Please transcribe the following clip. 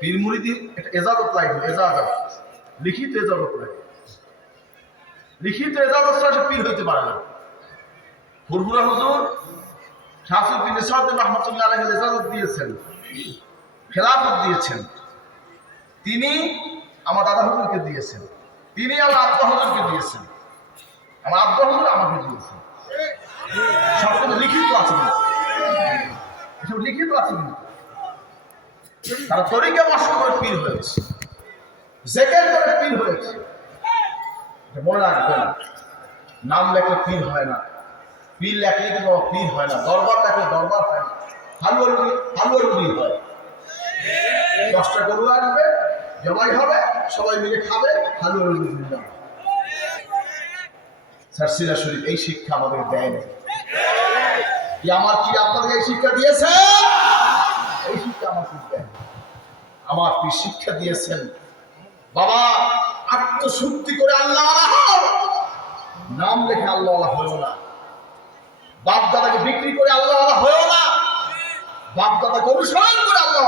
পীর মুরিদি একটা এজাজত লাগে, এজাজত, লিখিত এজাজত লাগে। লিখিত এজাজত ছাড়া সে পীর হইতে পারে না। ফুরফুরা হুজুর শাহসুদ্দিন ইসরাউদ্দিন রহমাতুল্লাহ আলাইহি এজাজত দিয়েছেন, খেলাফত দিয়েছেন। তিনি আমার দাদা হুজুরকে দিয়েছেন, তিনি আমার আব্বা হুজুরকে দিয়েছেন, আমার আব্বা হুজুর আমাকে দিয়েছেন। সব কিছু লিখিত আছে, এসব লিখিত আছে। তারা তরিকা মশক করে পীর হয়েছে, জেকের করে পীর হয়েছে। মনে রাখবেন, নাম লেখলে পীর হয় না, পীর লেখলে কিন্তু পীর হয় না, দরবার লেখলে দরবার হয় না, হালুয়ার পীর হয়। 10টা গরু আসবে, জবাই হবে, সবাই মিলে খাবে, হালুয়ার পীর। সারসিনা শরীফ এই শিক্ষা আমাদের দেয় না। কি আমার কি আপনাদের এই শিক্ষা দিয়েছে? এই শিক্ষা আমার পীর দেয়। আমার পীর শিক্ষা দিয়েছেন, বাবা আত্মশুদ্ধি করে আল্লাহ নাম লেখে আল্লাহ হয়েও না, বাপ দাদাকে বিক্রি করে আল্লাহ হয়েও না, বাপ দাদাকে অনুসরণ করে আল্লাহ